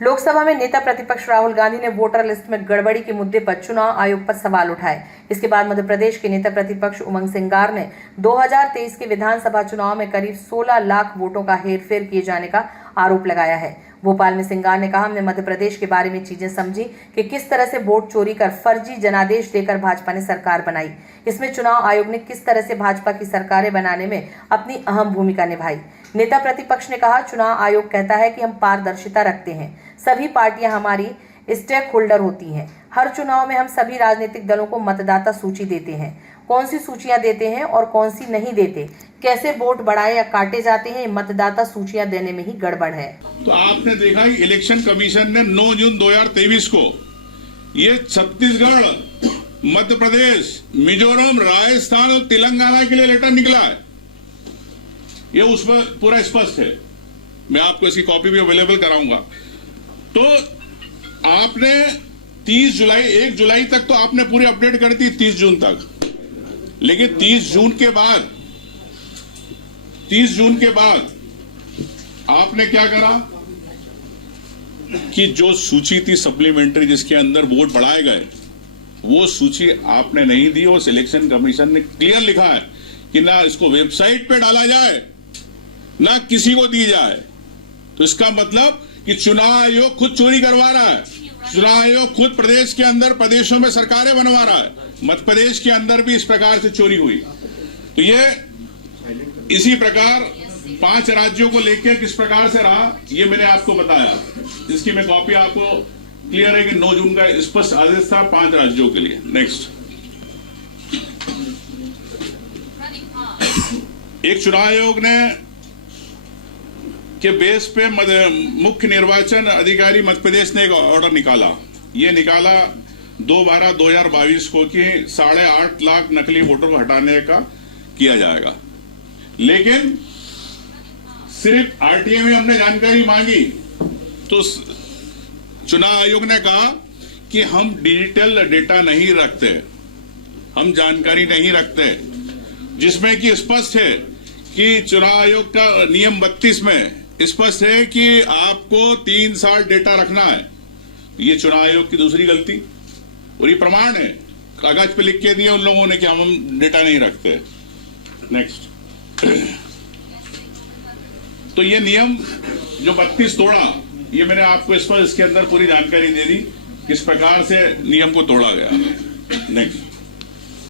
लोकसभा में नेता प्रतिपक्ष राहुल गांधी ने वोटर लिस्ट में गड़बड़ी के मुद्दे पर चुनाव आयोग पर सवाल उठाए। इसके बाद मध्य प्रदेश के नेता प्रतिपक्ष उमंग सिंगार ने 2023 के विधानसभा चुनाव में करीब 16 लाख वोटों का हेरफेर किए जाने का आरोप लगाया है। भोपाल में सिंगार ने कहा, हमने मध्य प्रदेश के बारे में चीजें समझी कि किस तरह से वोट चोरी कर फर्जी जनादेश देकर भाजपा ने सरकार बनाई। इसमें चुनाव आयोग ने किस तरह से भाजपा की सरकारें बनाने में अपनी अहम भूमिका निभाई। नेता प्रतिपक्ष ने कहा, चुनाव आयोग कहता है कि हम पारदर्शिता रखते हैं, सभी पार्टियां हमारी स्टेक होल्डर होती हैं। हर चुनाव में हम सभी राजनीतिक दलों को मतदाता सूची देते हैं। कौन सी सूचियां देते हैं और कौन सी नहीं देते, कैसे वोट बढ़ाए या काटे जाते हैं, मतदाता सूचियां देने में ही गड़बड़ है। तो आपने देखा इलेक्शन कमीशन ने 9 जून 2023 को ये छत्तीसगढ़, मध्य प्रदेश, मिजोरम, राजस्थान और तेलंगाना के लिए लेटर निकला है। ये उस पर पूरा स्पष्ट है। मैं आपको इसकी कॉपी भी अवेलेबल कराऊंगा। तो आपने 1 जुलाई तक तो आपने पूरी अपडेट कर दी, 30 जून तक। लेकिन 30 जून के बाद आपने क्या करा कि जो सूची थी सप्लीमेंट्री जिसके अंदर वोट बढ़ाए गए, वो सूची आपने नहीं दी। और इलेक्शन कमीशन ने क्लियर लिखा है कि ना इसको वेबसाइट पे डाला जाए, ना किसी को दी जाए। तो इसका मतलब कि चुनाव आयोग खुद चोरी करवा रहा है। चुनाव आयोग खुद प्रदेश के अंदर प्रदेशों में सरकारें बनवा रहा है। मध्य प्रदेश के अंदर भी इस प्रकार से चोरी हुई। तो ये इसी प्रकार 5 राज्यों को लेकर किस प्रकार से रहा, ये मैंने आपको बताया। इसकी मैं कॉपी आपको क्लियर है कि 9 जून का स्पष्ट आदेश था 5 राज्यों के लिए। नेक्स्ट, एक चुनाव आयोग ने के बेस पे मुख्य निर्वाचन अधिकारी मध्य प्रदेश ने एक ऑर्डर निकाला। ये निकाला 2/12/2022 को कि 8.5 लाख नकली वोटर को हटाने का किया जाएगा। लेकिन सिर्फ आरटीए में हमने जानकारी मांगी तो चुनाव आयोग ने कहा कि हम डिजिटल डेटा नहीं रखते, हम जानकारी नहीं रखते, जिसमें कि स्पष्ट है कि चुनाव आयोग का नियम 32 में स्पष्ट है कि आपको 3 साल डेटा रखना है। ये चुनाव आयोग की दूसरी गलती, और ये प्रमाण है, कागज पे लिख के दिया उन लोगों ने कि हम डेटा नहीं रखते। नेक्स्ट, तो ये नियम जो 32 तोड़ा, ये मैंने आपको इस पर इसके अंदर पूरी जानकारी दे दी किस प्रकार से नियम को तोड़ा गया। नेक्स्ट,